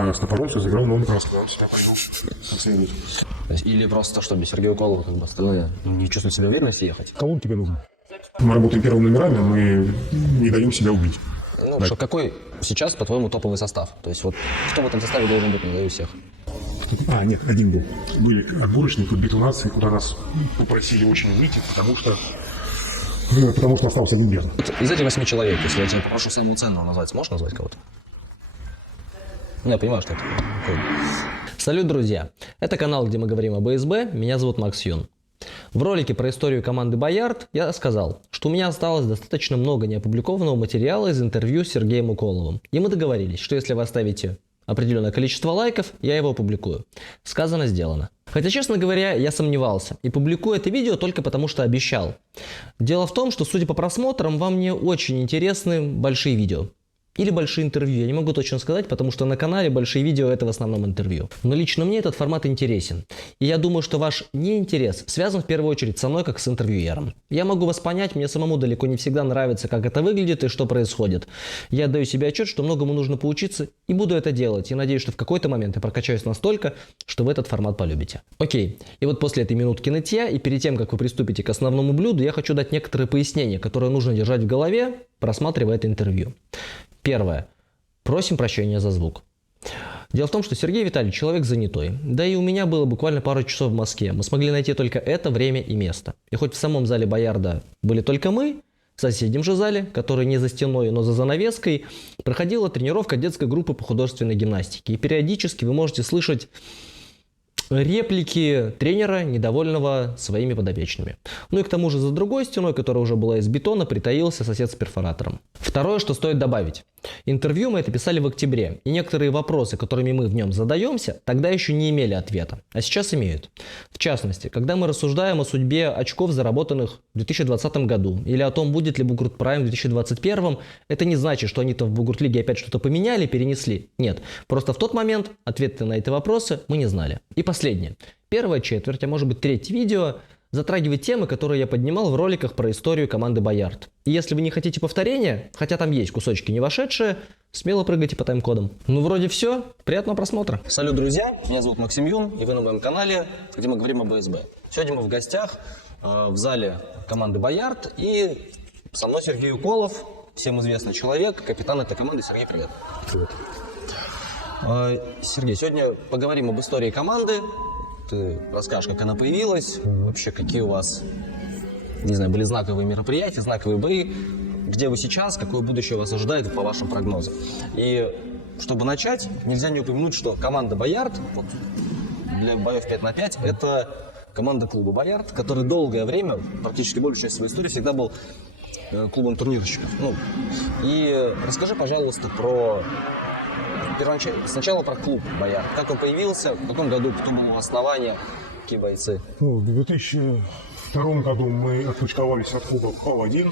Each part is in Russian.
А Стопоровский сыграл новую краску. Он себя поймал как следует. Или просто, чтобы Сергей Уколов, как бы остальные не чувствуют себя уверенности ехать? Кого тебе нужно? Мы работаем первыми номерами, мы не даем себя убить. Ну, что, какой сейчас, по-твоему, топовый состав? То есть вот кто в этом составе должен быть, назови всех? Нет, один был. Были отборочные под бетонации, куда нас попросили очень выйти, потому что остался один Берн. Вот из этих 8 человек, если я тебя попрошу самого ценного назвать, сможешь назвать кого-то? Ну, я понимаю, что это. Салют, друзья! Это канал, где мы говорим об АСБ. Меня зовут Макс Юн. В ролике про историю команды Боярд я сказал, что у меня осталось достаточно много неопубликованного материала из интервью с Сергеем Уколовым. И мы договорились, что если вы оставите определенное количество лайков, я его опубликую. Сказано, сделано. Хотя, честно говоря, я сомневался и публикую это видео только потому, что обещал. Дело в том, что, судя по просмотрам, вам не очень интересны большие видео. Или большие интервью, я не могу точно сказать, потому что на канале большие видео — это в основном интервью. Но лично мне этот формат интересен. И я думаю, что ваш неинтерес связан в первую очередь со мной, как с интервьюером. Я могу вас понять, мне самому далеко не всегда нравится, как это выглядит и что происходит. Я отдаю себе отчет, что многому нужно поучиться, и буду это делать. И надеюсь, что в какой-то момент я прокачаюсь настолько, что вы этот формат полюбите. Окей, и вот после этой минутки нытья, и перед тем, как вы приступите к основному блюду, я хочу дать некоторые пояснения, которые нужно держать в голове, просматривая это интервью. Первое. Просим прощения за звук. Дело в том, что Сергей Витальевич человек занятой. Да и у меня было буквально пару часов в Москве. Мы смогли найти только это время и место. И хоть в самом зале Боярда были только мы, в соседнем же зале, который не за стеной, но за занавеской, проходила тренировка детской группы по художественной гимнастике. И периодически вы можете слышать реплики тренера, недовольного своими подопечными. Ну и к тому же за другой стеной, которая уже была из бетона, притаился сосед с перфоратором. Второе, что стоит добавить. Интервью мы это писали в октябре, и некоторые вопросы, которыми мы в нем задаемся, тогда еще не имели ответа, а сейчас имеют. В частности, когда мы рассуждаем о судьбе очков, заработанных в 2020 году, или о том, будет ли Бугурт Прайм в 2021, это не значит, что они-то в Бугурт Лиге опять что-то поменяли, перенесли. Нет, просто в тот момент ответы на эти вопросы мы не знали. И последнее. Первая четверть, а может быть третье видео, затрагивает темы, которые я поднимал в роликах про историю команды Боярд. И если вы не хотите повторения, хотя там есть кусочки не вошедшие, смело прыгайте по тайм-кодам. Ну, вроде все. Приятного просмотра. Салют, друзья. Меня зовут Максим Юн, и вы на моем канале, где мы говорим об АСБ. Сегодня мы в гостях в зале команды Боярд, и со мной Сергей Уколов, всем известный человек, капитан этой команды. Сергей, привет. Привет. Сергей, сегодня поговорим об истории команды. Ты расскажешь, как она появилась, вообще какие у вас, не знаю, были знаковые мероприятия, знаковые бои, где вы сейчас, какое будущее вас ожидает по вашим прогнозам. И чтобы начать, нельзя не упомянуть, что команда Боярд, вот, для боев 5 на 5, это команда клуба Боярд, который долгое время, практически большую часть своей истории, всегда был клубом турнирщиков. Ну, и расскажи, пожалуйста, сначала про клуб Боярд. Как он появился, в каком году, кто был у основания, какие бойцы? В 2002 году мы отпочковались от клуба ПАВ-1,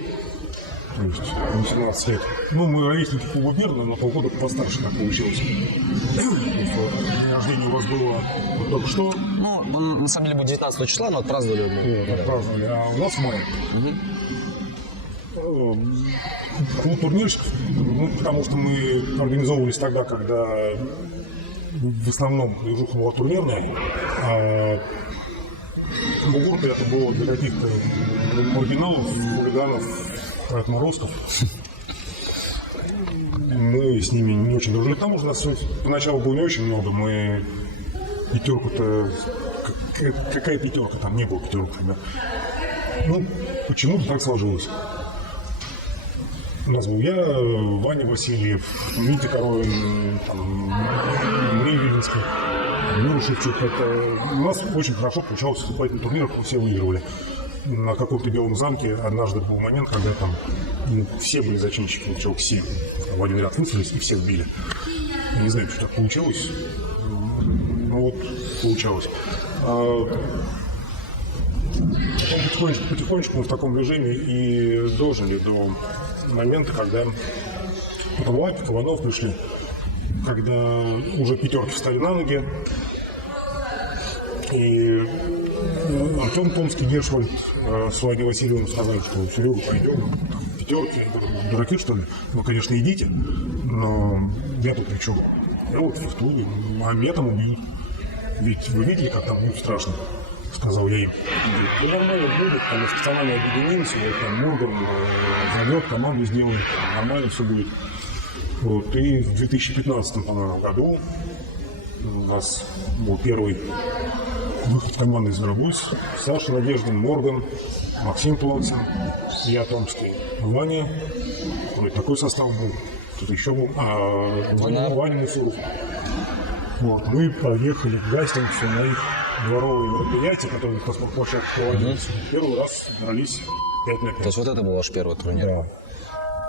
то есть 18 лет. Мы ровесники клуба Берна, на полгода постарше так получилось. День рождения у вас было только что. Он на самом деле был 19 числа, но отпраздновали мы. Отпраздновали, а у нас в мае. Клуб турнирщиков, потому что мы организовывались тогда, когда в основном движуха была турнирная, а Бугурт это было для каких-то маргиналов, хулиганов, отморозков. Мы с ними не очень дружили. К тому же нас поначалу было не очень много, мы пятерку-то, какая пятерка, там не было пятерок, например. Почему-то так сложилось. У нас был я, Ваня Васильев, Митя Коровин, Андрей Вилинский, Юра Шевчук. У нас очень хорошо получалось выступать на турнирах, мы все выигрывали. На каком-то Белом замке однажды был момент, когда там все были зачинщики, все в один ряд высадились и всех били. Я не знаю, что так получилось, но получалось. Потихонечку мы в таком режиме и дожили до момента, когда Лапик, Иванов пришли, когда уже пятерки встали на ноги, и Артем Томский, Гершвальд с Владимиром Васильевым сказали, что Серега, пойдем, пятерки, дураки что ли? Конечно, идите, но я тут при чем? Я вот фехтую, а меня там убьют. Ведь вы видели, как там будет страшно? Сказал я им. Ну, нормально будет, там специально объединимся, вот, там Морган зовет, команду сделает, там, нормально все будет. Вот, и в 2015 году у нас был первый выход команды из Зверобойс. Саша Надеждин, Морган, Максим Плаксин, я Томский, Ваня. Вот такой состав был. Тут еще был. Ваня Мусуров. Вот, мы поехали в Гастингсе на их дворовые мероприятия, которые на спортплощадке проводились. Первый раз дрались 5 на 5. То есть вот это был ваш первый турнир? Да.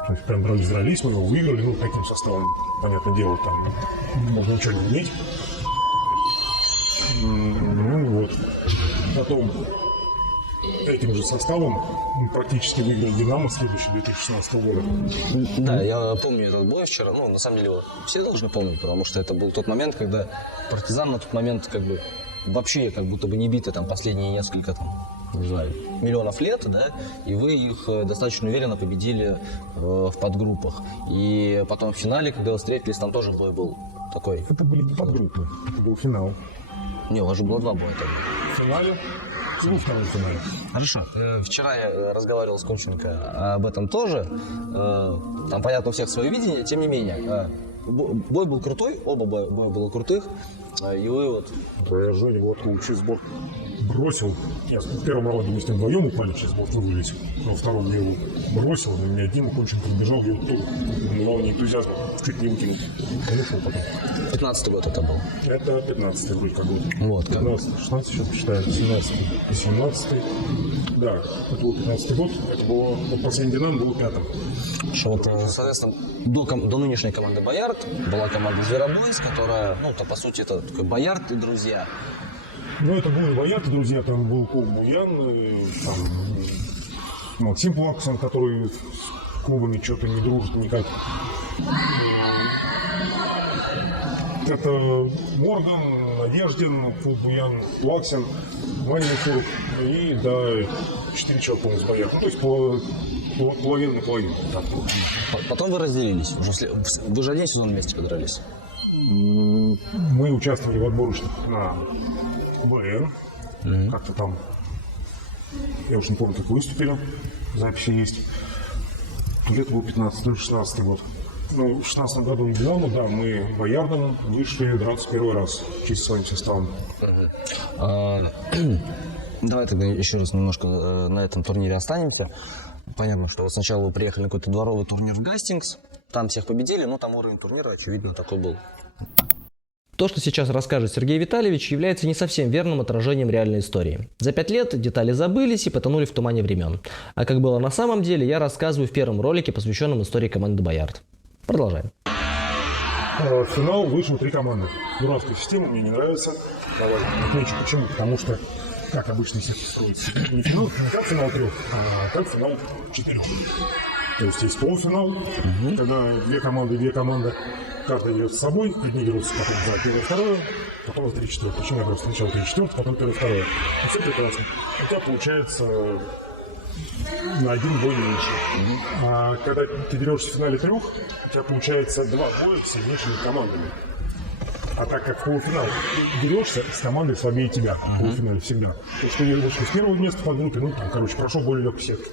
То есть прям дрались, мы его выиграли, ну, таким составом, понятное дело, там можно ничего не иметь. Ну вот. Потом этим же составом мы практически выиграли «Динамо» следующий 2016 года. Да, я помню этот бой вчера. Ну, на самом деле, его все должны помнить, потому что это был тот момент, когда «Партизан» на тот момент как бы вообще как будто бы не биты там последние несколько там, не знаю, миллионов лет, да, и вы их достаточно уверенно победили в подгруппах. И потом в финале, когда вы встретились, там тоже бой был такой. Это были не подгруппы, это был финал. Не, у вас же было 2 боя тогда. В финале и во втором финале. Хорошо. Вчера я разговаривал с Кумченко об этом тоже. Там, понятно, у всех свое видение, тем не менее. Бой был крутой, оба боя было крутых. И вы вот... Я Женя Гладкову через борт бросил. Я в первом раунде мы с ним вдвоем упали, через борт вырвались. Во втором я его бросил, на меня Дима Кумченко побежал, я его тут на волне энтузиазма чуть не выкинул. Поехал потом. 15-й год это был. Это 15-й вроде как был. Вот, как. 15, 16, сейчас посчитаю, 17-й, 17-й. Да, это был 15-й год, это было, вот последний «Динамо» был 5-м. Что вот, соответственно, до нынешней команды «Боярд» была команда «Зверобойс», которая, ну, то, по сути, это такой «Боярд» и друзья. Ну, это был «Боярд», друзья, там был Кол Буян, там Максим Плаксон, который с клубами что-то не дружит никак. Это Морган, Надеждин, Кол Буян, Плаксин, Ваня Мусуров и, да, 4 человека, по-моему, с «Боярд». Ну, то есть половина на половину. Так. Потом вы разделились. Вы же один сезон вместе подрались. Мы участвовали в отборочных на БР. Как-то там, я уж не помню, как выступили. Записи есть. То ли это был 15-16 год. Ну, в 16 году в «Динамо», да, мы «Боярдом» вышли драться первый раз чисто своим составом. Давай тогда еще раз немножко на этом турнире останемся. Понятно, что вот сначала вы приехали на какой-то дворовый турнир в Гастингс, там всех победили, но там уровень турнира, очевидно, такой был. То, что сейчас расскажет Сергей Витальевич, является не совсем верным отражением реальной истории. За 5 лет детали забылись и потонули в тумане времен. А как было на самом деле, я рассказываю в первом ролике, посвященном истории команды «Боярд». Продолжаем. В финал вышло 3 команды. Дурацкая система мне не нравится. Давай отмечу почему. Потому что, как обычно сетки строится, не как финал 3, а как финал 4. То есть есть полуфинал, когда две команды, каждая дерется с собой, одни дерутся потом за первое, второе, потом за 3-4. Почему я просто сначала 3-4, потом первое, второе. И все прекрасно. У тебя получается на 1 бой меньше. А когда ты дерешься в финале 3, у тебя получается 2 боя с сильнейшими командами. А так как в полуфинале ты дерешься с командой слабее тебя в полуфинале всегда. То есть ты вышел с первого места по группе, ну там, короче, прошел более легкий сетку.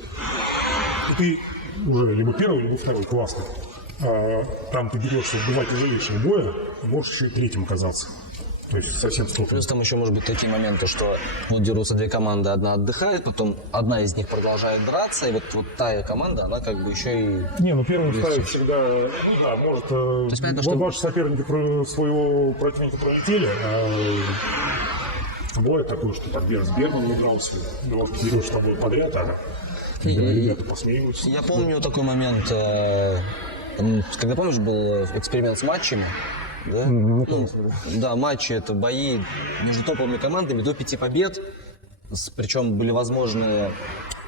И ты уже либо первый, либо второй, классно. Там ты дерешься в 2 тяжелейших боя, и можешь еще и третьим оказаться. То есть совсем стопно. Плюс там еще может быть такие моменты, что вот дерутся 2 команды, одна отдыхает, потом одна из них продолжает драться, и вот та команда, она как бы еще и... Не, ну первым ставить всегда, ну да, может, понятно, что... ваши соперники своего противника пролетели, бывает такое, что так с Берном не дрался, может, берешь с тобой подряд, ребята посмеиваются. Я помню такой момент, когда, помнишь, был эксперимент с матчами, да? Да, матчи — это бои между топовыми командами до 5 побед, причем были возможны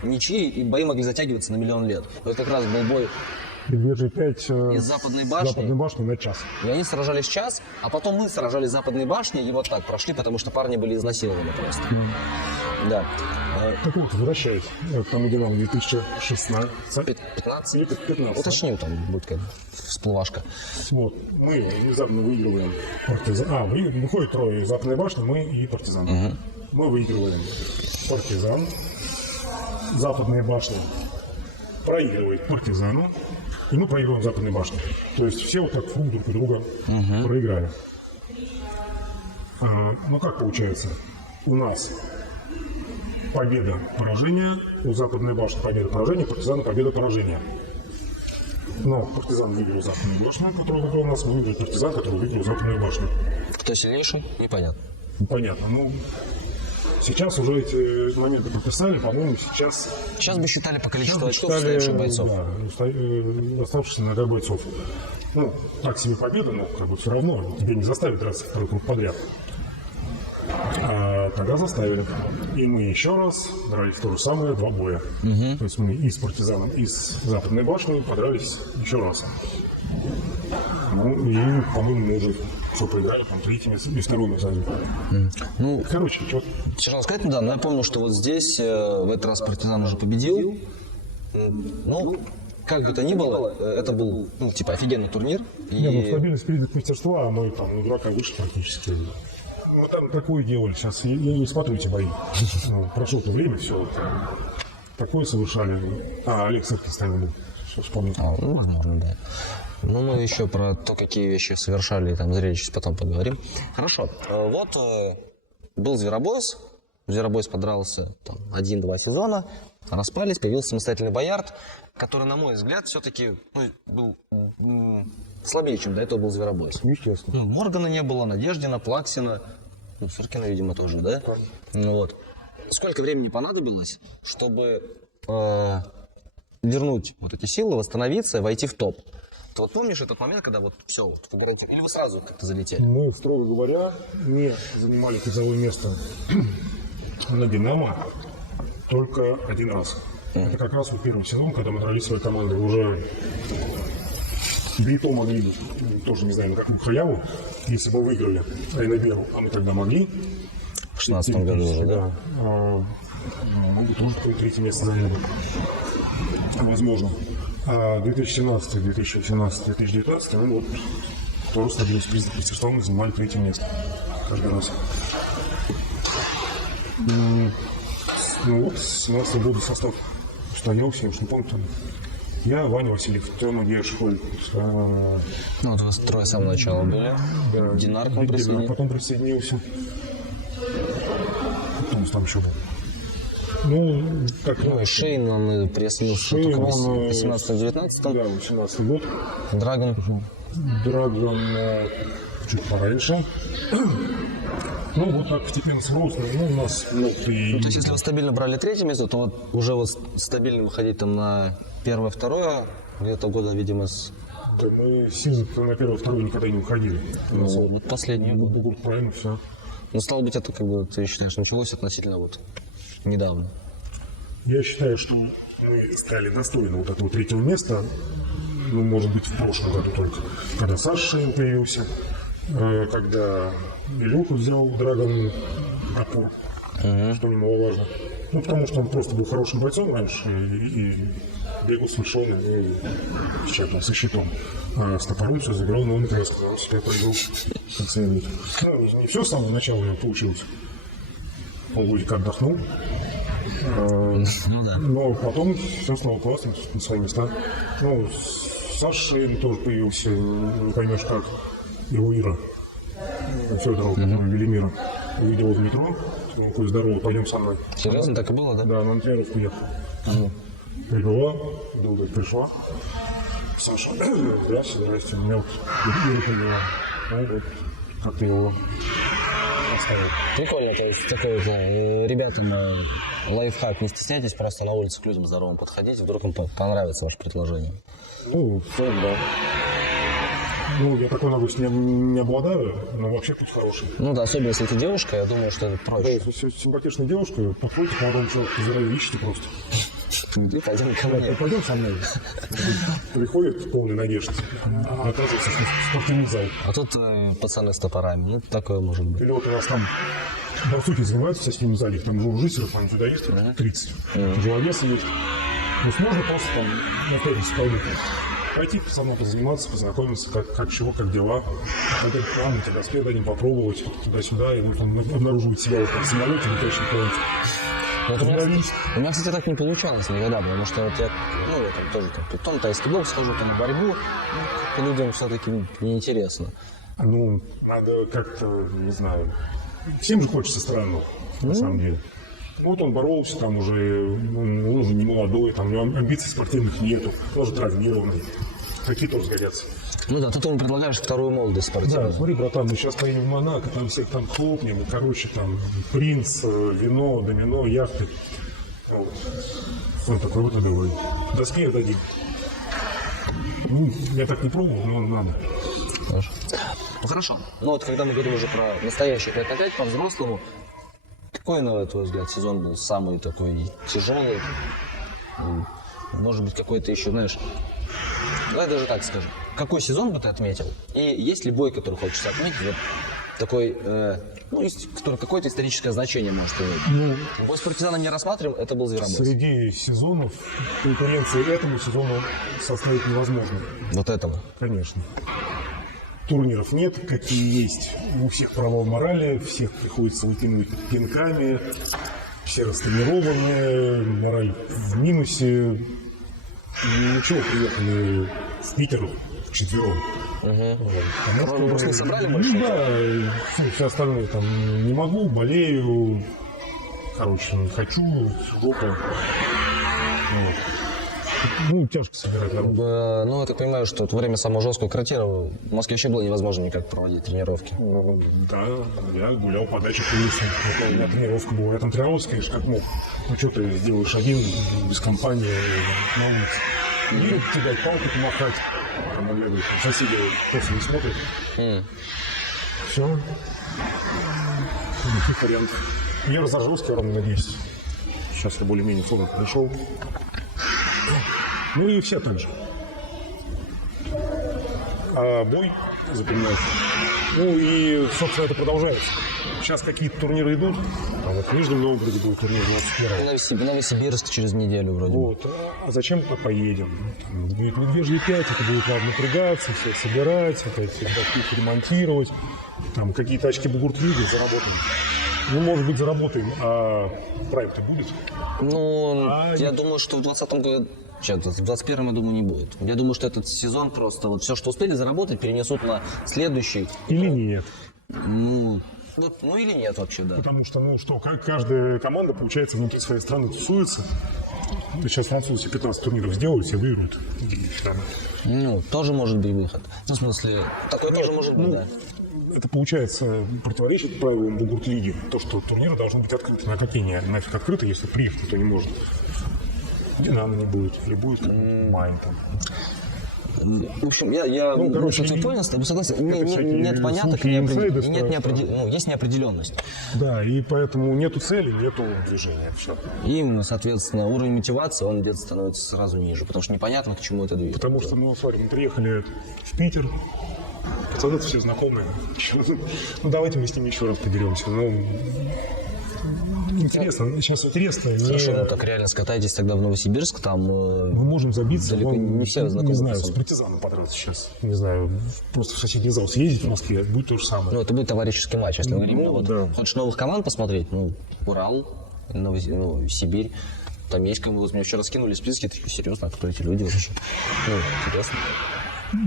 ничьи, и бои могли затягиваться на миллион лет. Вот как раз был бой Медвежий 5 Из западной башни. западной башни на час. И они сражались час, а потом мы сражались с западной башней и вот так прошли, потому что парни были изнасилованы просто. Да. Так вот, возвращаясь к тому Динамо 2016. 15? Или 15. Уточним, там будет как всплывашка. Вот, мы внезапно выигрываем партизан. Выходит трое из западной башни, мы и партизан. Мы выигрываем партизан. Западная башня проигрывает партизану. И мы проигрываем западной башне. То есть все вот так друг у друга проиграли. Ну как получается? У нас победа, поражение, у западной башни победа, поражение, партизана победа, поражение. Но партизан выиграл западную башню, которая выиграл у нас, мы выиграли партизан, который выиграл западную башню. Кто сильнейший? Непонятно. Понятно. Ну, сейчас уже эти моменты прописали, по-моему, сейчас... Сейчас бы считали по количеству очков считали, стоящих бойцов. Да, оставшихся иногда бойцов. Ну, так себе победа, но как бы все равно тебя не заставят драться второй круг подряд. А тогда заставили. И мы еще раз дрались то же самое, 2 боя. То есть мы и с партизаном, и с западной башней подрались еще раз. Ну и, по-моему, мы уже все проиграли, там, 3-е место и 2-е место. Ну, Короче, что... тяжело сказать, да, но я помню, что вот здесь в этот раз партизан уже победил. Ну, как бы то ни было, это был, ну, типа, офигенный турнир. Не, ну стабильность перед мастерства, а мы там дурака выше практически. Мы там такое делали сейчас. Я не смотрю эти бои. Ну, прошло то время, все. Такое совершали. Олег Сыркин с нами был. Что вспомнил. Ну, возможно, да. Ну, мы еще про то, какие вещи совершали, там, зрелища потом поговорим. Хорошо. Вот был Зверобойс. Зверобойс подрался там 1-2 сезона. Распались, появился самостоятельный Боярд, который, на мой взгляд, все-таки был слабее, чем до этого был Зверобойс. Естественно. Ну, Моргана не было, Надеждина, Плаксина, ну, Сыркина, видимо, тоже, да? Ну, вот. Сколько времени понадобилось, чтобы вернуть вот эти силы, восстановиться, войти в топ? Ты вот помнишь этот момент, когда вот все, вот, или вы сразу как-то залетели? Мы, строго говоря, не занимали призовое место на «Динамо» только один раз. Это как раз в первый сезон, когда мы дрались своей командой. Уже Бейто могли бы, тоже не знаю, на какую халяву, если бы выиграли Айнаберу, а мы тогда могли. В 16 году уже, да? Мы бы тоже 3-е место заняли. Возможно. А 2017, 2018, 2019, ну вот, тоже стабильность признак мастерства, мы занимали 3-е место каждый раз. Ну вот, с 17 года состав устоялся, я уж не помню, там. Я, Ваня Васильев, Тёма Гершхоль. Ну вот вы трое с самого начала были. Да, Динар к вам присоединился. Потом присоединился. Кто у нас там еще был? Ну, так, Ну и Шейн, он присоединился Шейн, только в он, 18-19. Да, 18 год. Драгон. Драгон чуть пораньше. Ну, вот так постепенно с ростом, ну, у нас, ну, и... Ну, то есть, если вы стабильно брали 3-е место, то вот уже вот стабильно выходить там на 1-2, где-то года, видимо, с... Да мы сильно на 1-2 никогда не выходили. Ну, вот последний год. Год правильно, все. Ну, стало быть, это, как бы, ты считаешь, началось относительно вот недавно. Я считаю, что мы стали достойны вот этого 3-го места, ну, может быть, в прошлом году только, когда Саша Шейн появился, когда Илюха взял Драгон опор, что немаловажно. Ну, потому что он просто был хорошим бойцом раньше и бегал смешонный, с чем-то, со щитом. А с топором все заиграл на МТС, когда он себя проявил как следует. Ну, не все с самого начала у него получилось. Он вроде как отдохнул. Ну да. Но потом все стало классно, на свои места. Ну, Саша Шейн тоже появился, не поймешь как. Его Ира Федорова, который Велимира, увидела в метро, сказала: «Коль здорово, пойдем со мной». Серьезно, так и было, да? Да, на Антверовку ехала. Прибыла, долго пришла. Саша: здрасте, здрасте, меня вот Ира привела. Ну вот, как-то его оставил. Прикольно, то есть такой вот, ребятам лайфхак, не стесняйтесь просто на улице к людям здоровым подходить, вдруг им понравится ваше предложение. Ну, в целом, да. Ну, я такой наглостью не обладаю, но вообще путь хороший. Ну да, особенно если ты девушка, я думаю, что это Да, проще. если симпатичная девушка, подходите к молодому человеку, здоровье ищите просто. И пойдем ко мне. Пойдем со мной. Приходит в полной надежде, а оказывается, что спортивный зал. А тут пацаны с топорами. Ну, такое может быть. Или вот у нас там борцуки занимаются в спортивном зале, там же режиссеров, там туда есть 30. Живовесы есть. То есть можно просто там на пятницу пойти со мной позаниматься, познакомиться, как чего, как дела. Опять планы, тогда спер дадим попробовать туда-сюда, и вот он обнаруживает себя в этом самолете, летящем куда-нибудь. Вот у меня, кстати, так не получалось никогда, потому что вот я там тоже там тайский бокс хожу, там борьбу, как-то людям все-таки неинтересно. Ну, надо как-то, не знаю, всем же хочется странного, на самом деле. Вот он боролся, там уже, он уже не молодой, там у него амбиций спортивных нету, тоже травмированный. Такие тоже сгодятся. Ну да, ты ему предлагаешь вторую молодость спортивную. Да, смотри, братан, мы сейчас поедем в Монако, там всех там хлопнем, и, короче, там принц, вино, домино, яхты. Вот. Он такой, вот и давай. Доски отдадим. Ну, я так не пробовал, но надо. Хорошо. Ну хорошо. Ну вот когда мы говорим уже про настоящий 5 на 5 по-взрослому, какой, на твой взгляд, сезон был самый такой тяжелый? Может быть, какой-то еще, знаешь... Давай даже так скажем. Какой сезон бы ты отметил? И есть ли бой, который хочется отметить? Вот такой, который какое-то историческое значение может иметь. Ну, Бой с партизаном не рассматриваем, это был Зверобой. среди сезонов конкуренции этому сезону составить невозможно. Вот этого. Конечно. Турниров нет, какие есть. У всех провал морали, всех приходится выкинуть пинками, все растренированные, мораль в минусе. Ничего, приехали в Питер вчетвером. Просто не собрали больше? Ну да, все остальное там не могу, болею, короче, не хочу, жопа. Вот. Ну, тяжко собирать народ. Ну, я так понимаю, что во время самого жесткого карантина в Москве вообще было невозможно никак проводить тренировки. Ну, да, я гулял по даче по лесу. У меня тренировка была. Я там тренировался, конечно, как мог. Ну, что ты делаешь один, без компании, на улице. И кидать палку, помахать. Там бегают, соседи просто не смотрят. Все. Никаких вариантов. Я разожжусь, я ровно надеюсь. Сейчас я более-менее в форму пришел. Ну и все так же. А бой запоминается. Ну и, собственно, это продолжается. Сейчас какие-то турниры идут. А вот в Нижнем Новгороде будет турнир 21-го. Новосибирск через неделю вроде. Вот. А зачем мы поедем? Там будет Медвежий 5, это будет надо напрягаться, все собирать, опять всех ремонтировать. Там какие-то очки Бугурт-лиги заработаем. Ну, может быть, заработаем, а прайм-то будет? Ну, я думаю, что в 2020 году... Сейчас, в 21-м, я думаю, не будет. Я думаю, что этот сезон просто вот все, что успели заработать, перенесут на следующий. Или нет? Ну или нет вообще, да. Потому что, ну что, каждая команда, получается, внутри своей страны тусуется. Сейчас французы себе 15 турниров сделают, все выиграют. Ну, тоже может быть выход. Ну, в смысле, такое тоже может быть, да. Это, получается, противоречит правилам Бугурт-лиги. То, что турниры должны быть открыты. На какие нафиг открыты, если приехать никто не может. Динамо не будет, или будет Майн там. В общем, я короче, ты понял, с тобой согласен. Нет поняток, есть неопределенность. Да, и поэтому нету цели, нету движения. Все. И, соответственно, уровень мотивации, он где-то становится сразу ниже, потому что непонятно, к чему это движется. Потому что, смотри, мы приехали в Питер, пацаны все знакомые. Ну, давайте мы с ними еще раз подеремся. Интересно, сейчас интересно. Хорошо, ну так реально скатайтесь тогда в Новосибирск, там... Мы можем забиться, далеко не все знакомы. Не знаю, с партизаном подраться сейчас. Не знаю, просто в соседний зал съездить в Москве, будет то же самое. Ну, это будет товарищеский матч, если говорим. Да. Хочешь новых команд посмотреть? Ну, Урал, Сибирь. Там есть кому. Вот мне вчера скинули списки, такие, серьезно, кто эти люди вообще? Ну, интересно.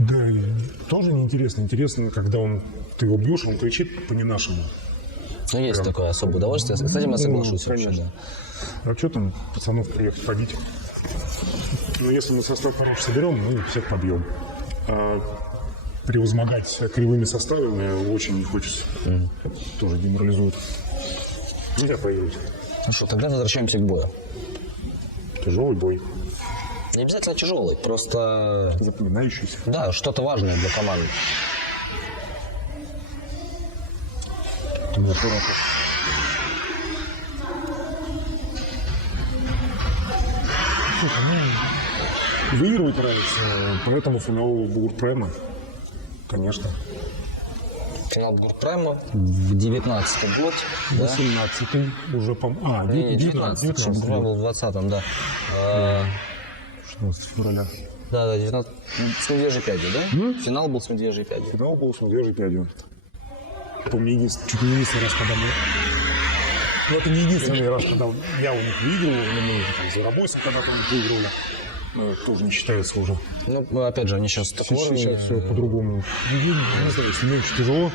Да, тоже неинтересно. Интересно, когда ты его бьешь, он кричит по-не-нашему. Ну, есть такое особое удовольствие. С этим я соглашусь вообще, да. А что там пацанов приехать побить? Ну, если мы состав хороший соберем, мы всех побьем. А превозмогать кривыми составами очень не хочется. Тоже деморализует. Нельзя поедут. Хорошо, тогда возвращаемся к бою. Тяжелый бой. Не обязательно тяжелый, просто... Запоминающийся. Да, что-то важное для команды. выигрывать нравится, поэтому финал Бургпрайма, конечно. Финал Бургпрайма в 19-й год. 18-й уже, по-моему. Не, 19 Бургпрайм был в 20-м, да. 16 февраля. Да, 19 с медвежьей пядью, да? Финал был с медвежьей пядью. Финал был с медвежьей пядью. Помню, чуть не единственный раз, когда мы... Но это не единственный раз, когда я у них выигрывал, но мы там за Рабойсом когда-то выигрывали. Но это тоже не считается уже. Ну, опять же, они сейчас такой Сейчас все по-другому. Не знаю, если меньше тяжело,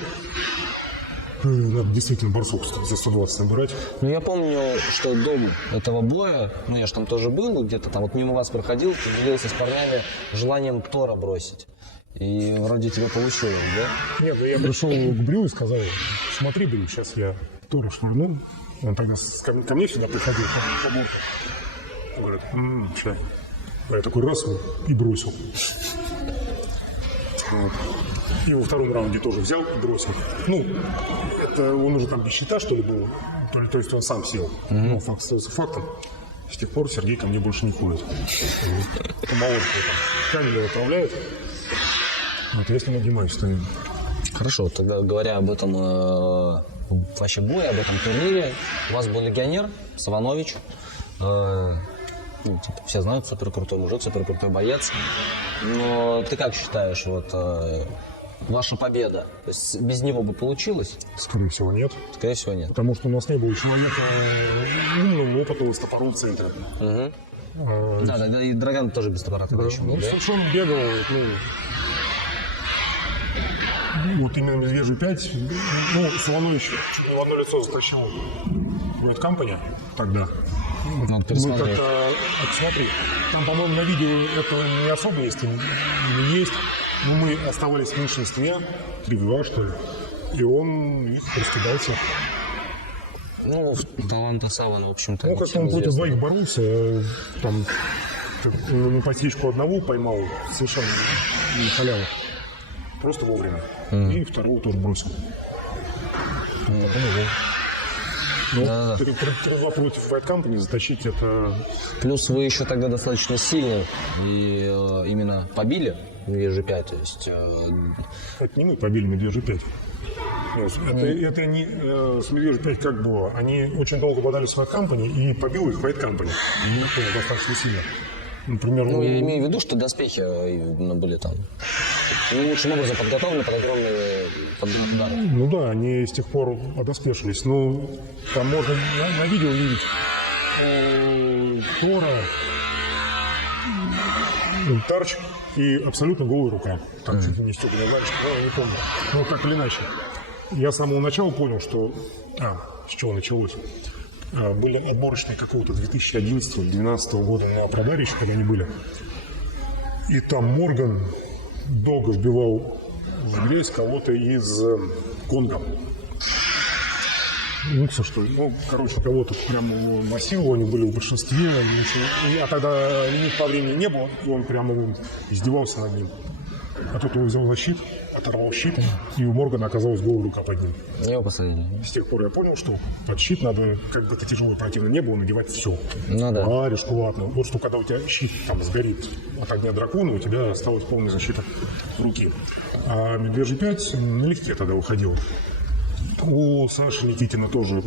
надо действительно борцов за 120 набирать. Ну, я помню, что до этого боя, ну, я же там тоже был, где-то там вот мимо вас проходил, ты делился с парнями желанием Тора бросить. И вроде тебя получилось, да? Нет, я пришел к Брю и сказал: смотри, Брю, сейчас я Тора швырну. Он тогда ко мне всегда приходил по буркам. Он говорит: сейчас. А я такой раз и бросил. Вот. И во втором раунде тоже взял и бросил. Ну, это он уже там без щита, что ли, был. То есть он сам сел. Но факт остается фактом. С тех пор Сергей ко мне больше не ходит. Помолодку там камень отправляют. Вот я с ним обнимаюсь, стою. Хорошо, тогда говоря об этом вообще бое, об этом турнире, у вас был легионер Саванович. Ну, типа, все знают, супер крутой мужик, супер крутой боец. Но ты как считаешь, вот ваша победа, то есть без него бы получилось? Скорее всего, нет. Скорее всего, нет. Потому что у нас не было человека умного, опытного с топором в центре. Да, тогда и Драган тоже без топора тогда еще был, Он да? совершенно бегал, вот именно Медвежий 5, Солонович чуть не в одно лицо затащил White Company тогда. Надо Мы пересмотреть. как-то, смотри, там, по-моему, на видео этого не особо есть, или есть, но мы оставались в меньшинстве, 3-2, что ли, и он их раскидался. Ну, таланты Савана, в общем-то, Ну, как он против двоих боролся, там, на подсечку одного поймал, совершенно не халяву. Просто вовремя. И второго тоже бросил. Потом его. Ну, Да. 3-2 против White Company затащить это... Плюс вы еще тогда достаточно сильны и именно побили Медвежий 5, то есть... Это не мы побили Медвежий 5. Это не с Медвежий 5 как было. Они очень долго бодали с White Company и побил их White Company. Достаточно сильно. Например, Ну, я имею в виду, что доспехи именно были там не лучшим образом подготовлены под огромные удары. Ну да, они с тех пор одоспешились. Ну, там можно на видео видеть Тора, тарч и абсолютно голая рука. Там чуть ли не стёганый ланчик, я не помню. Ну, так или иначе. Я с самого начала понял, что... с чего началось? Были отборочные какого-то 2011-2012 года на Продаре еще, когда они были. И там Морган долго вбивал в грязь кого-то из Конго. Ну, что ли? Ну, короче, кого-то прямо его массировал, они были в большинстве. А тогда лимит по времени не было, и он прямо издевался над ним. А тот его взял за щит, оторвал щит, и у Моргана оказалась голая рука под ним. Его посадили. С тех пор я понял, что под щит надо, как бы это тяжело и противно не было, надевать все. Ну да. Варежку, ладно. Вот что когда у тебя щит там сгорит от огня дракона, у тебя осталась полная защита руки. А Медвежий 5 налегке тогда уходил. У Саши Никитина тоже,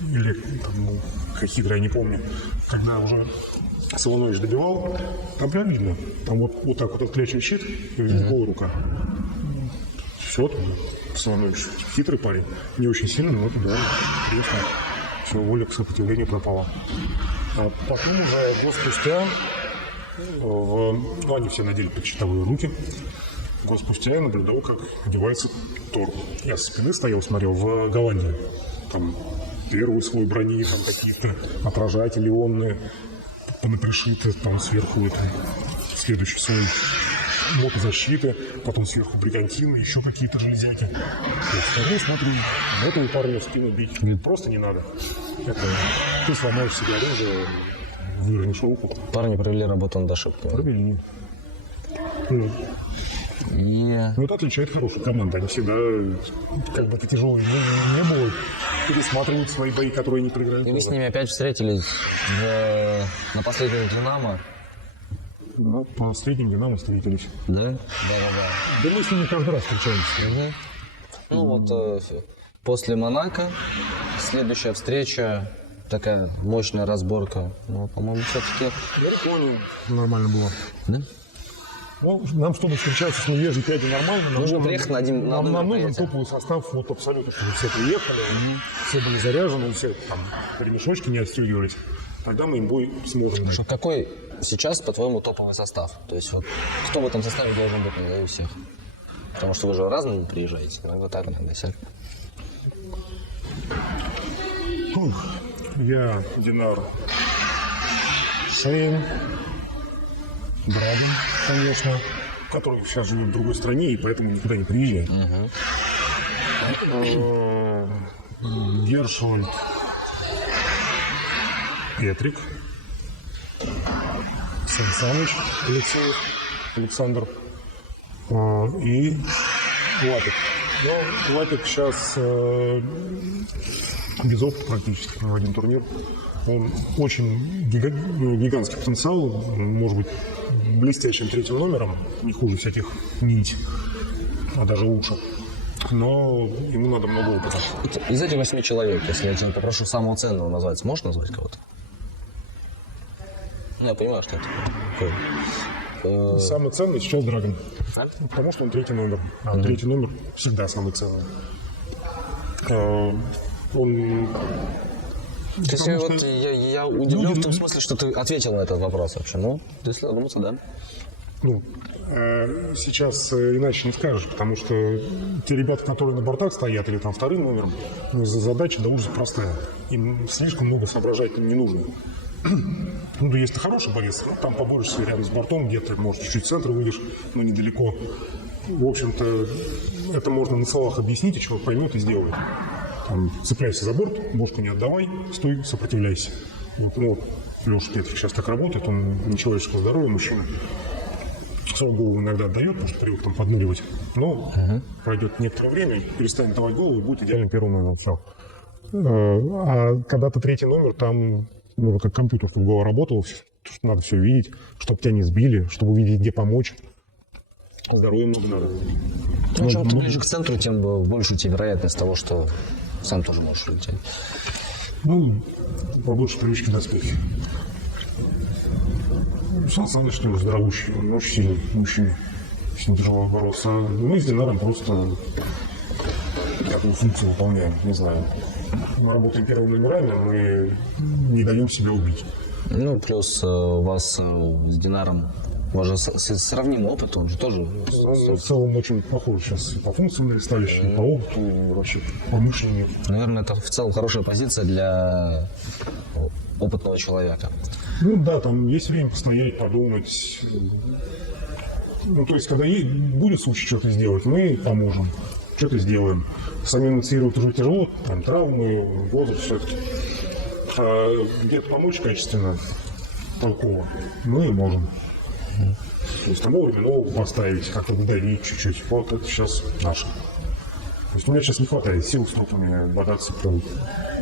или там, Хидра, я не помню, когда уже Солонович добивал, там прям видно, там вот так вот отклячен щит и голая рука. Все, там Солонович хитрый парень, не очень сильный, но это да, интересно. Все, воля к сопротивлению пропала. А потом уже год спустя, они все надели подщитовые руки. Год спустя я наблюдал, как одевается Тор. Я со спины стоял, смотрел в Голландии. Там первый слой брони, там какие-то отражатели ионные, понапришиты, там сверху это, следующий слой мотозащиты, потом сверху бригантины, еще какие-то железяки. Я смотрю, этого парня в спину бить просто не надо. Это ты сломаешь себе оружие, выронишь руку. Парни провели работу над ошибками. Провели. Ну, это отличает хорошую команду. Они всегда, как бы это тяжело не было, пересматривают свои бои, которые они проиграли. И вы с ними опять встретились на последнем «Динамо». Да, по средним Динамо встретились. Да? Да. Да мы с ними каждый раз встречаемся. Ну вот после Монако следующая встреча, такая мощная разборка. Ну, по-моему, все-таки... Нормально было. Да? Ну, нам, чтобы встречаться с Невежей 5 нормально, Нужно приехать на один нам нужен мероприятие. топовый состав, вот абсолютно, чтобы все приехали, все были заряжены, все там ремешочки не отстегивались. Тогда мы им бой сможем дать. Какой сейчас, по-твоему, топовый состав? То есть вот кто в этом составе должен быть назови всех? Потому что вы же разными приезжаете, иногда так, иногда сяк. Фух, я Динар Шейн, Драгон, конечно, который сейчас живет в другой стране и поэтому никуда не приезжает. Гершвальд, Петрик, Сан Алексеев, Александр и Лапик. Но Лапик сейчас без опыта практически в один турнир. Он очень гигантский потенциал, может быть блестящим третьим номером, не хуже всяких нить, а даже лучше. Но ему надо много опыта. Из этих 8 человек, если я тебя попрошу самого ценного назвать, сможешь назвать кого-то? Ну, я понимаю, что это такое. Самый ценный сейчас Драгон. Потому что он третий номер. А третий номер всегда самый ценный. Он... То есть вот я удивлен в том смысле, что ты ответил на этот вопрос вообще. Ну, если задуматься, да. Ну, сейчас иначе не скажешь, потому что те ребята, которые на бортах стоят или там вторым номером, ну, задача довольно простая. Им слишком много соображать не нужно. Ну, да, если ты хороший боец, там поборешься рядом с бортом, где-то, может, чуть-чуть в центр выйдешь, но недалеко. В общем-то, это можно на словах объяснить, и человек поймет и сделает. Там, цепляйся за борт, бошку не отдавай, стой, сопротивляйся. Вот, ну, Леша Петрик сейчас так работает, он нечеловеческого здоровья мужчина. Свою голову иногда отдает, потому что привык там подныривать. Но пройдет некоторое время, перестанет давать голову и будет идеальным первым номером. Все. А когда ты третий номер, там ну, как компьютер в голову работал, что надо все видеть, чтобы тебя не сбили, чтобы увидеть, где помочь. Здоровья много надо. Ну, чем ты ближе к центру, тем больше у тебя вероятность того, что сам тоже можешь улететь. Ну, побольше привычки доспехи. Сан Саныч тоже здоровущий, он очень сильный мужчина, с ним тяжело бороться. Мы с Динаром просто такую функцию выполняем, не знаю. Мы работаем первыми номерами, мы не даем себя убить. Ну, плюс у вас с Динаром, у вас же сравнимый опыт, он же тоже... В целом очень похож сейчас и по функциям ресталища, и по опыту, и вообще по мышлению. Наверное, это в целом хорошая позиция для опытного человека. Ну да, там есть время постоять, подумать. Ну, то есть, когда будет случай что-то сделать, мы поможем, что-то сделаем. Сами инициировать уже тяжело, там травмы, возраст все-таки. А где-то помочь качественно, толково, мы и можем. То есть, там вовремя нового поставить, как-то вдавить чуть-чуть. Вот это сейчас наше. То есть, у меня сейчас не хватает сил с трупами бодаться, прям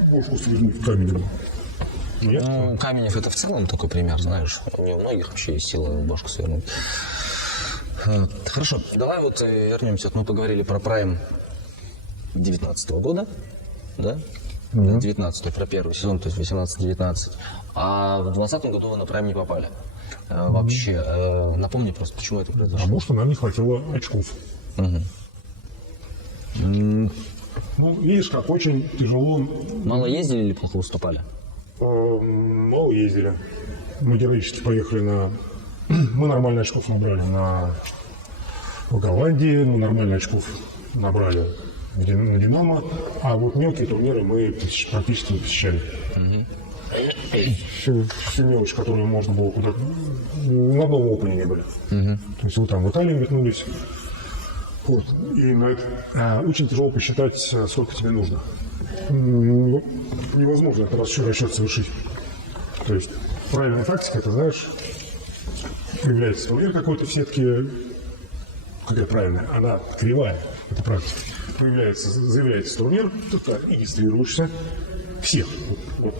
бошку свернуть в камень. Нет? Ну, Каменев это в целом такой пример, знаешь. У него многих вообще есть сила башку свернуть. Хорошо, давай вот вернемся. Вот мы поговорили про прайм 19 года, да? 19 про первый сезон, то есть 18-19. А в 20 году вы на прайм не попали. Вообще, напомни просто, почему это произошло. Потому что нам не хватило очков. Ну, видишь, как очень тяжело. Мало ездили или плохо выступали? Мало ездили. Мы героически поехали на... Мы нормально очков набрали в Голландии, мы нормально очков набрали на Динамо, а вот мелкие турниры мы практически не посещали. Все мелочи, которые можно было куда-то... На одном опыте не были. То есть вы там в Италии метнулись. Вот. И на это очень тяжело посчитать, сколько тебе нужно. Невозможно это расчет совершить. То есть правильная тактика, это знаешь, появляется турнир какой-то в сетке, какая правильная, она кривая, это практика. Появляется, заявляется турнир, ты так регистрируешься, всех. Вот.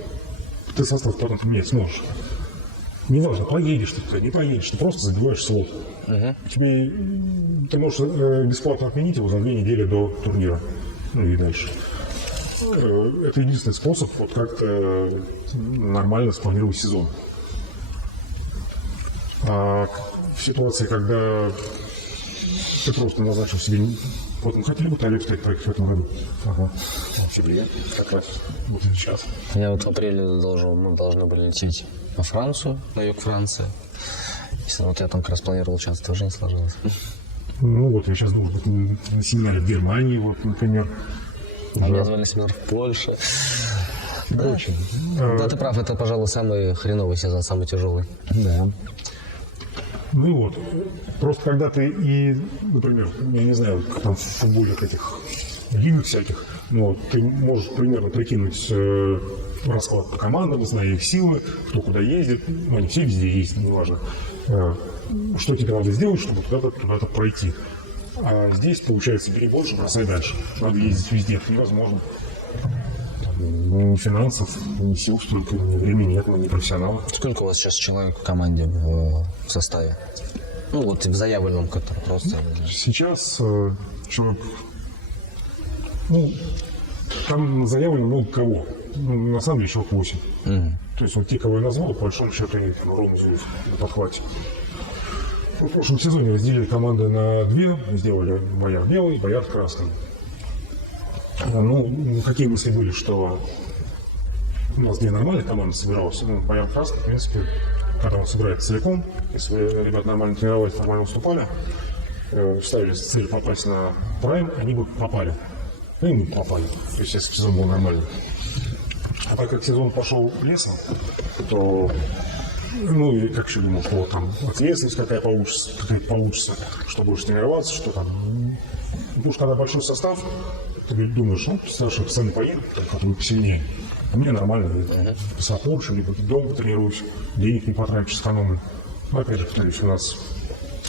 Ты состав потом поменять сможешь. неважно, поедешь ты, не поедешь, ты просто забиваешь слот. Тебе, ты можешь бесплатно отменить его за 2 недели до турнира, ну и дальше. Это единственный способ вот как-то нормально спланировать сезон. А в ситуации, когда ты просто назначил себе... Вот мы хотели бы Италию, кстати, проехать в этом году. Ага. В феврале, как раз. Вот и сейчас. Я вот в апреле мы должны были лететь во Францию, на юг Франции. Вот я там как раз планировал участвовать, тоже не сложилось. Ну вот я сейчас должен быть на семинаре в Германии, вот, например. А меня звали на семинар в Польше. Да. Да, ты прав, это, пожалуй, самый хреновый сезон, самый тяжелый. Да. Ну и вот. Просто когда ты и, например, я не знаю, как там в футбольных этих лигах всяких, но ты можешь примерно прикинуть расклад по командам, зная их силы, кто куда ездит, ну, они все везде ездят, неважно, что тебе надо сделать, чтобы туда-то пройти. А здесь, получается, бери больше, бросай дальше. Надо ездить везде, это невозможно. Ни финансов, ни сил столько, ни времени нет, мы не профессионалы. Сколько у вас сейчас человек в команде в составе? Ну вот в заявленном как-то просто. Сейчас человек, ну, там заявлено много кого. Ну, на самом деле человек 8. То есть вот те, кого я назвал, по большому счету, они там ровно Зуев на подхвате. В прошлом сезоне разделили команды на 2, сделали бояр белый, бояр красный. Ну, какие мысли были, что у нас 2 нормальные команды собиралась. Ну, бояр красный, в принципе, когда он собирает целиком, если ребята нормально тренировались, нормально выступали, ставили цель попасть на прайм, они бы попали. Ну, и мы попали. То есть, если сезон был нормальный. А так как сезон пошел лесом, то, ну, и как еще думал, что там ответственность какая получится, что будешь тренироваться, что там. Потому что когда большой состав, ты думаешь, ну, старшие пацаны поедут, которые посильнее. А мне нормально, с опорчем, либо дома тренируюсь, денег не потрачу, сэкономлю. Но опять же, повторюсь, у нас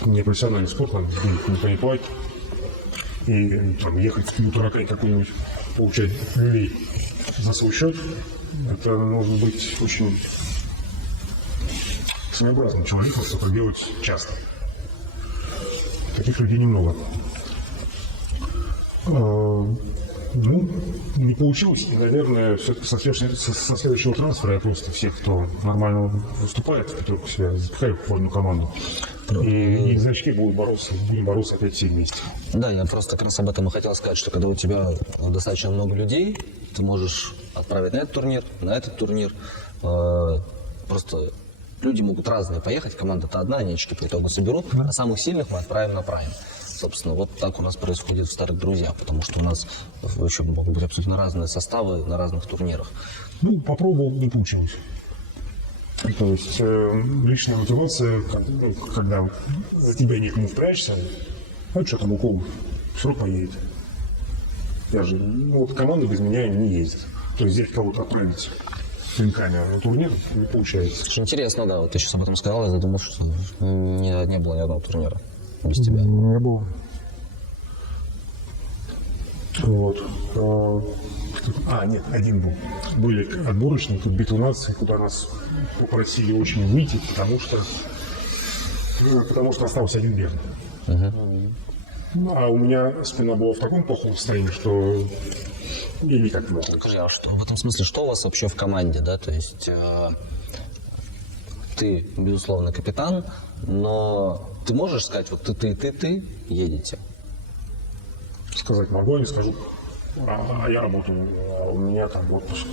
не профессиональный спорт, нам денег никто не платит. И там, ехать в Таракань какой-нибудь, получать люлей за свой счет, это нужно быть очень своеобразным человеком, чтобы это делать часто. Таких людей немного. Ну, не получилось, и, наверное, все-таки со следующего трансфера я просто всех, кто нормально выступает в пятерку себя, запихаю в футбольную команду. И значки будем бороться опять все вместе. Да, я просто как раз об этом и хотел сказать, что когда у тебя достаточно много людей, ты можешь отправить на этот турнир. Просто люди могут разные поехать, команда-то одна, они очки по итогу соберут, а самых сильных мы отправим на прайм. Собственно, вот так у нас происходит в «Старых друзьях», потому что у нас еще могут быть абсолютно разные составы на разных турнирах. Ну, попробовал, не получилось. То есть личная мотивация, когда за тебя некому впрячься, а что там у кого, все равно поедет. Я же, ну, вот команда без меня не ездит. То есть взять кого-то отправить клинками на турнир не получается. Что интересно, да, вот ты сейчас об этом сказал, я задумался, что не было ни одного турнира без тебя. Не было. Вот. Нет, один был. Были отборочные, тут битва наций, куда нас попросили очень выйти, потому что остался один Берн. А у меня спина была в таком плохом состоянии, что я никак не мог. Скажи, а что, в этом смысле, что у вас вообще в команде, да? То есть ты, безусловно, капитан, но ты можешь сказать, вот ты едете? Сказать могу, не скажу. А я работаю, а у меня там отпуск.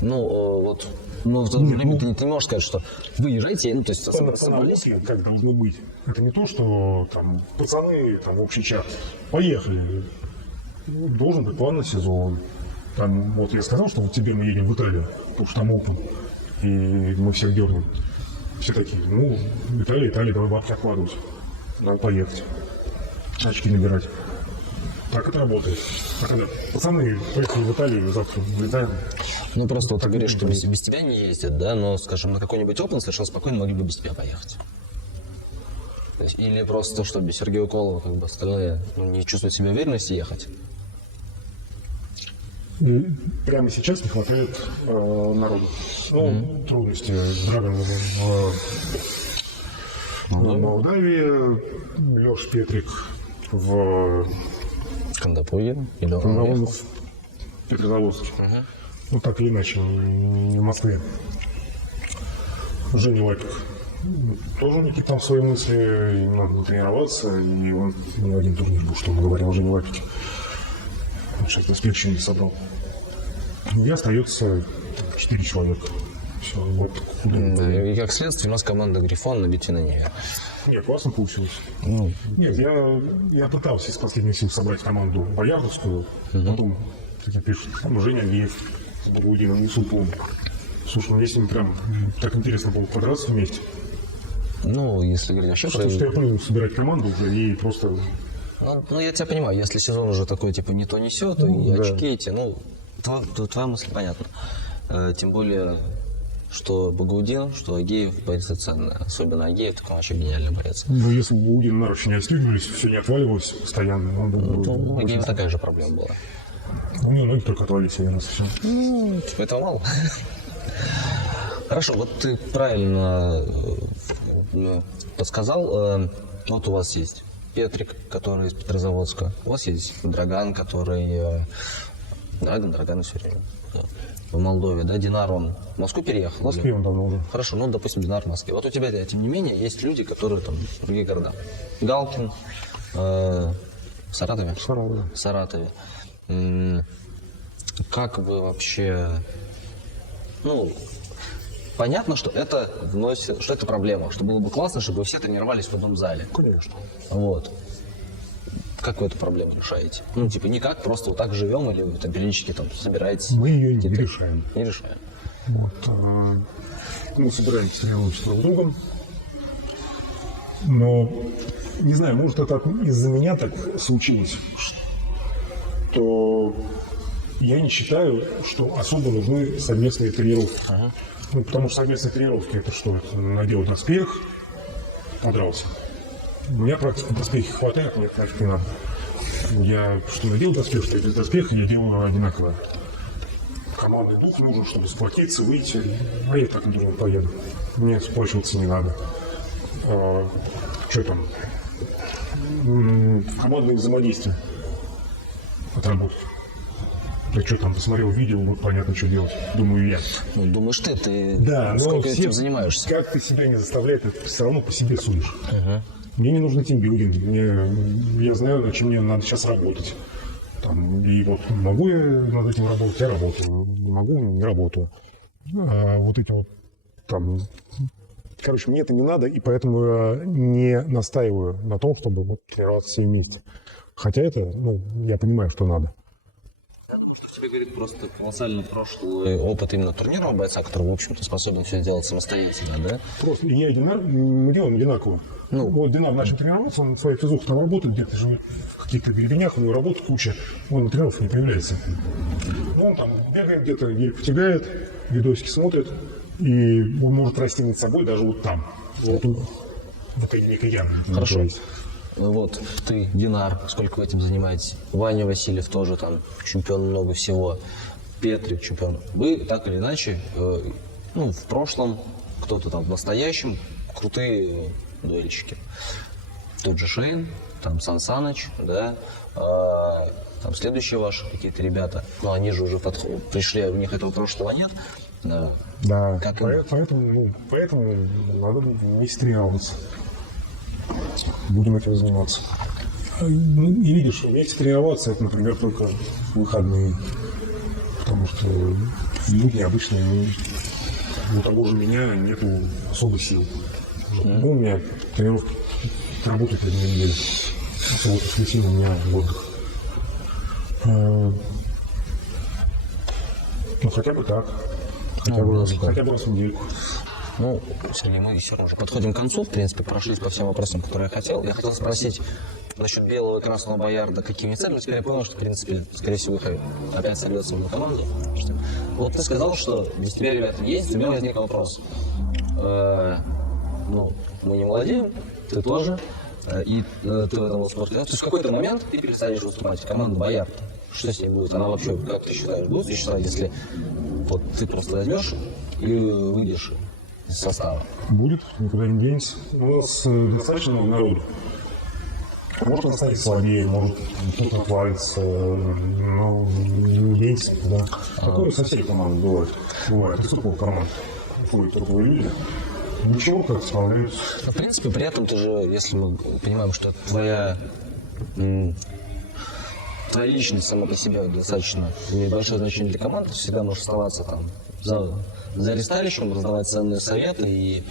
В то время ты не можешь сказать, что вы езжайте, ну, то есть собрались. Как должно быть. Это не то, что там пацаны, там общий чат. Поехали. Должен быть план на сезон. Там, вот я сказал, что вот тебе мы едем в Италию, потому что там опыт. И мы всех дернем. Все такие, ну, Италия, давай бабки откладывать. Надо поехать. Очки набирать. Так это работает. А когда пацаны поехали в Италию, завтра вылетаем. Ну, просто вот ты говоришь, что без тебя не ездят, да, но, скажем, на какой-нибудь опен совершенно спокойно могли бы без тебя поехать. То есть, или просто, что без Сергея Колова, как бы остальные не чувствуют себя уверенности ехать. И прямо сейчас не хватает народу. Ну, трудности Драгон в Молдавии, Леш Петрик в Кондопуге или он в Петрозаводске. Ну, так или иначе, не в Москве. Женя Лапик. Тоже у них там свои мысли, им надо тренироваться, и он не один турнир был, что мы говорим о Жене Лапике. Он сейчас успех еще не собрал. И остается 4 человека. Все, вот куда. И как следствие у нас команда Грифон на бите на Неве. Нет, классно получилось. Нет, я пытался из последних сил собрать команду боярдовскую, потом, как пишут, там Женя Агеев с Багаудином несут помню. Слушай, ну если им прям так интересно было подраться вместе, Ну, если говорить вообще про... что я понял, собирать команду уже и просто... Ну, я тебя понимаю, если сезон уже такой, типа, не то несет, и да. очки эти, ну, твоя мысль понятна. Тем более, что Багаудин, что Агеев бойцы ценные. Особенно Агеев, так он вообще гениальный боец. Ну, если бы у Дина Нарочи не отстегивались, все не отваливалось постоянно, он был бы... У Агеева такая же проблема была. У него ноги только отвалились один раз, и все. Ну, типа, этого мало. Хорошо, вот ты правильно подсказал. Вот у вас есть Петрик, который из Петрозаводска. У вас есть Драган, который... Драган все время. Да. В Молдове, да? Динар, он в Москву переехал? В Москве он давно уже. Хорошо, ну, допустим, Динар в Москве. Вот у тебя, тем не менее, есть люди, которые там в другие города. Галкин, в Саратове? В Саратове. Как вы вообще... Ну, понятно, что это вносит, что это проблема, что было бы классно, чтобы вы все тренировались в одном зале. Конечно. Вот. Как вы эту проблему решаете? Ну, типа, не как просто вот так живем, или вы там периодически там собираетесь? Мы ее не где-то? решаем. Не решаем. Вот, мы собираемся тренироваться друг с другом. Но, не знаю, может, это из-за меня так случилось, что я не считаю, что особо нужны совместные тренировки. Ну, потому что совместные тренировки — это что? Это надел доспех, подрался. У меня практики в доспехе хватает, мне нафиг не надо. Я что надел доспех, что без доспеха я делаю одинаково. Командный дух нужен, чтобы сплотиться, выйти. А я так не должен поеду. Мне сплачиваться не надо. Что там? Командное взаимодействие отработать. Я что там посмотрел видео, вот понятно, что делать. Думаю, я. Ну, думаешь ты Да, но сколько все, этим занимаешься? Как ты себя не заставляет, это все равно по себе судишь. Мне не нужен тимбилдинг. Я знаю, над чем мне надо сейчас работать. Там, и вот могу я над этим работать, я работаю. Не могу, не работаю. А вот эти вот там... Короче, мне это не надо, и поэтому я не настаиваю на том, чтобы тренироваться все вместе. Хотя это, ну, я понимаю, что надо. Я думаю, что в тебе говорит просто колоссально прошлый опыт именно турнирного бойца, который, в общем-то, способен все сделать самостоятельно, да? Просто я и Динар, мы делаем одинаково. Ну. Вот Динар начал тренироваться, он свою физуху там работает, где-то живет в каких-то деревнях, у него работы куча, он на тренировке не появляется. Он там бегает где-то, гирьку тягает, видосики смотрит, и он может расти над собой даже вот там, вот в этой некой яме. Хорошо. Вот ты, Динар, сколько вы этим занимаетесь? Ваня Васильев тоже там чемпион много всего. Петрик чемпион. Вы так или иначе, ну, в прошлом, кто-то там в настоящем, крутые дуэльщики. Тот же Шейн, там Сан Саныч, да, там следующие ваши какие-то ребята, но они же уже пришли, у них этого прошлого нет. Да. Да, Как поэтому надо вместе тренироваться. Будем этим заниматься. И видишь, вместе тренироваться — это, например, только в выходные. Потому что люди обычно, у того же меня нету особо сил. Ну, у меня тренировки работают 1 неделю. А вот воскресенье у меня отдых. Ну, хотя бы так. Хотя бы раз в недельку. Ну, Сергей, мы все равно уже подходим к концу. В принципе, прошлись по всем вопросам, которые я хотел. Я хотел спросить насчет белого и красного боярда, какими целями. Теперь я понял, что, в принципе, скорее всего, вы опять сольется в команду. Вот ты сказал, что без тебя ребята есть, у меня возник вопрос. Ну, мы не молодеем, ты тоже, и ты в этом вот спорте. То есть в какой-то момент ты перестанешь выступать в команду боярд. Что с ней будет? Она вообще, как ты считаешь, будет существовать, если вот ты просто возьмешь и выйдешь из состава? Будет, никуда не денется. У нас достаточно много народу. Может, он станет слабее, может, кто-то отвалится, но не денется никуда. Такое со всей командой бывает. Бывает. Из топовых команд ходят топовые люди. Ничего, как справляются. В принципе, при этом ты же, если мы понимаем, что твоя личность сама по себе достаточно имеет большое значение для команды, ты всегда можешь оставаться там за ресталищем, раздавать ценные советы и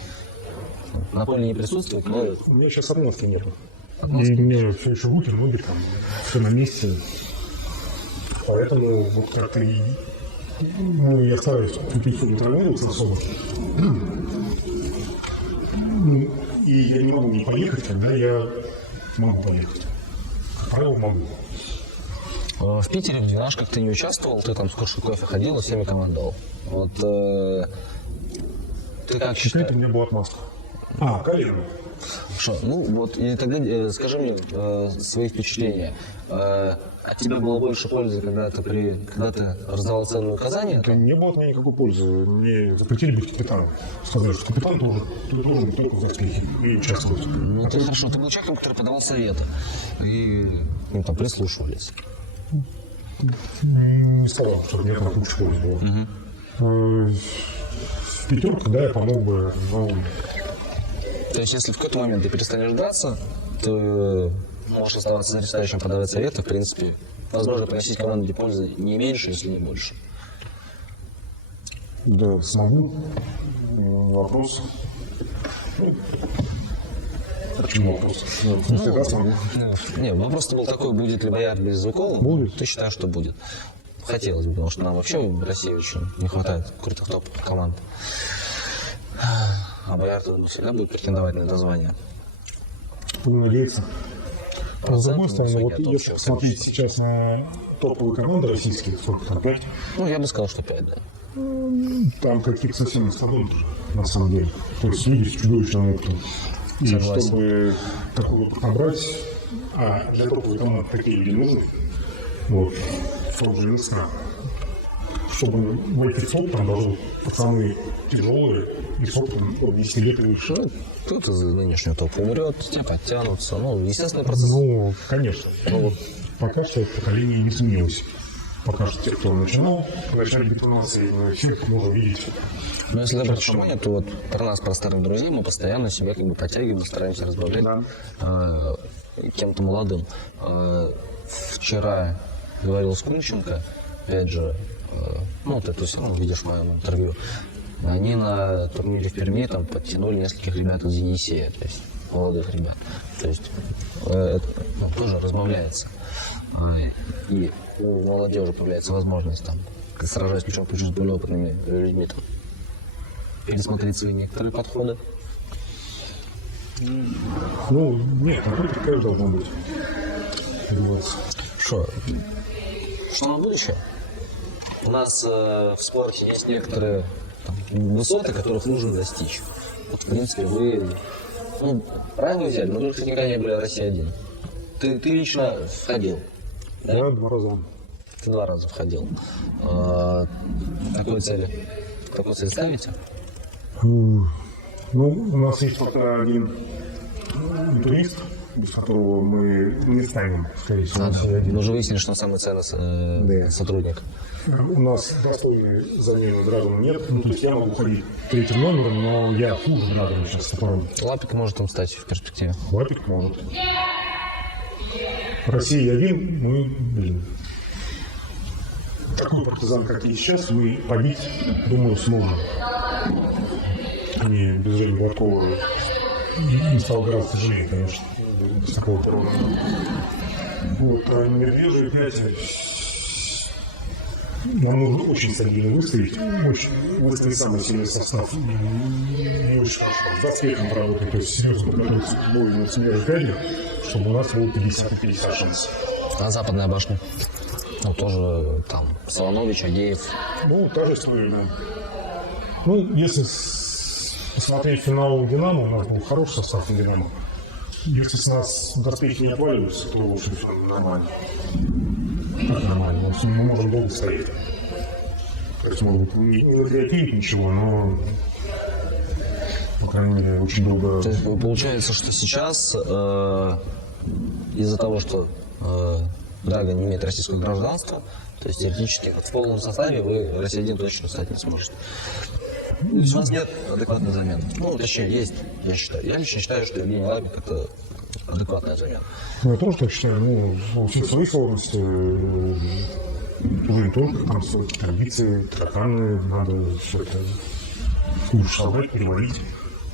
на поле не присутствовать, но... У меня сейчас обмотки нету. И мне все еще руки, ноги там, все на месте. Поэтому вот как-то и я стараюсь чуть-чуть не травмироваться особо. И я не могу не поехать, когда я могу поехать. Как правило, могу. В Питере в двенашках ты не участвовал, ты там с кружкой кофе ходил и всеми командовал. Вот ты как считаешь? Это у меня была отмазка. Колено. Что? Ну вот, и тогда скажи мне свои впечатления. От тебя было больше пользы, когда ты раздавал ценные указания? Это не было от меня никакой пользы. Мне запретили быть капитаном. Сказали, что капитан должен быть только в успехе и участвовать. Ну ты хорошо, ты был человеком, который подавал советы. И там прислушивались. Не сказал, что мне там куча пользы было. В пятерку, да, я помог бы, но... То есть, если в какой-то момент ты перестанешь драться, ты можешь оставаться за ресталищем, подавать советы, в принципе, возможно, приносить команде пользы не меньше, если не больше. Да, смогу. Вопрос. Почему вопрос? Всегда смогу. Не, вопрос был такой, будет ли Боярд без Звукова? Будет. Ты считаешь, что будет? Хотелось бы, потому что нам вообще в России очень не хватает крутых топовых команд. А Боярд всегда будет претендовать на это звание. Буду надеяться. С другой стороны, вот если посмотреть сейчас на топовые команды российские, сколько там, 5? Ну, я бы сказал, что 5, да. Там каких-то совсем мастодонтов, на самом деле. То есть люди с чудовищным опытом. И Согласен. чтобы такой опыт набрать, а для топовой команды такие люди нужны, вот, в том же НСК, чтобы войти в топ, там должны пацаны тяжелые, и с опытом от 10 лет и выше. Кто-то из нынешнего топа умрет, те подтянутся. Ну, естественный процесс. Ну, конечно. Но вот пока что это поколение не сменилось. Пока что те, кто начинал, в начале бетонации, мы всех можем видеть. Но если обратить внимание, то вот про нас, про старых друзей, мы постоянно себя как бы подтягиваем, стараемся разбавлять кем-то молодым. Вчера говорил с Кунченко, опять же, ну, ты все равно видишь в моем интервью, они на турнире в Перми там подтянули нескольких ребят из Енисея, то есть молодых ребят. То есть это тоже разбавляется. И у молодежи появляется возможность там, сражаясь плечом к плечу с более опытными людьми, там, пересмотреть свои некоторые подходы. Ну, нет, такое такая должно быть. Что на будущее? У нас в спорте есть некоторые высоты, которых нужно достичь. Вот, в принципе, вы правильно взяли, но вы никогда не были в России один. Ты лично входил? Да? Я 2 раза. Ты 2 раза входил. Какой цели ставите? Ну, у нас есть пока один турист, без которого мы не станем, скорее всего. Мы уже выяснили, что он самый ценный сотрудник. У нас достойной замены Драгона нет. Ну, то есть я могу ходить третьим номером, но я хуже Драгона сейчас с которым. Лапик может им стать в перспективе. Лапик может. Россия один, мы, такой партизан, как и сейчас, мы побить, думаю, сможем. Они без Жени Гладкова им стало гораздо тяжелее, конечно, с такого порога. Вот, а Медвежий опять нам нужно очень стабильно выставить самый сильный состав. И очень хорошо. С доспехом работать, то есть серьезно подготовиться к бою на Медвежий, чтобы у нас было 50 на 50 шансов. А западная башня? Ну, тоже там Солонович, Адеев. Ну, та же история, да. Ну, если смотреть финал Динамо, у нас был хороший состав на Динамо. Если с нас доспехи не отваливаются, то, в общем, все нормально. Так нормально. Мы можем долго стоять. То есть, может быть, не нагретеет ничего, но, по крайней мере, очень долго... То есть получается, что сейчас из-за того, что Драга не имеет российского гражданства, то есть теоретически в полном составе вы россиянин точно стать не сможете. То есть у вас нет адекватной замены. Ну, точнее, есть, я считаю. Я лично считаю, что Евгений Лапик – это адекватная замена. Ну, я тоже так считаю. Ну, у всех свои сложности. Уже тоже там свои традиции, тараканы, надо все это лучше собрать, переварить,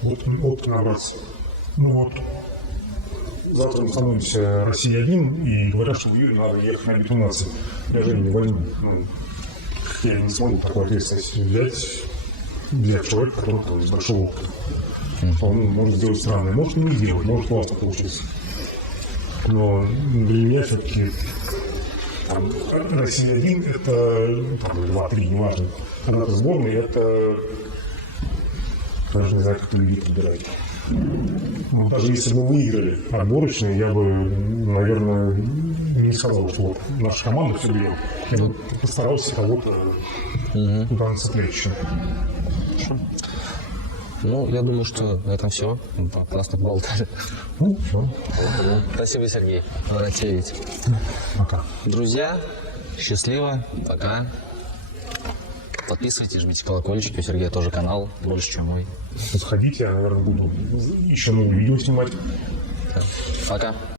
опыт набраться. Ну вот, завтра мы становимся Россией-1 и говорят, что в июле надо ехать на бетонацию. Я же не войну. Ну, я не смогу такую ответственность взять человека, который там, с большого опыта. Он может сделать странное, может не сделать, может классно получиться. Но для меня все-таки Россия-1 это там, 2-3, неважно. Когда-то сборная, это даже не знаю, как людей подбирать. Ну, даже если бы выиграли отборочные, я бы, наверное, не сказал, что вот наша команда все берет. Я бы постарался кого-то туда нацеплять еще. Ну, я думаю, что на этом все. Классно поболтали. Ну, все. Спасибо, Сергей. Рад тебя видеть. Пока. Друзья, счастливо. Пока. Подписывайтесь, жмите колокольчик. У Сергея тоже канал, больше, чем мой. Заходите, я, наверное, буду еще новые видео снимать. Пока.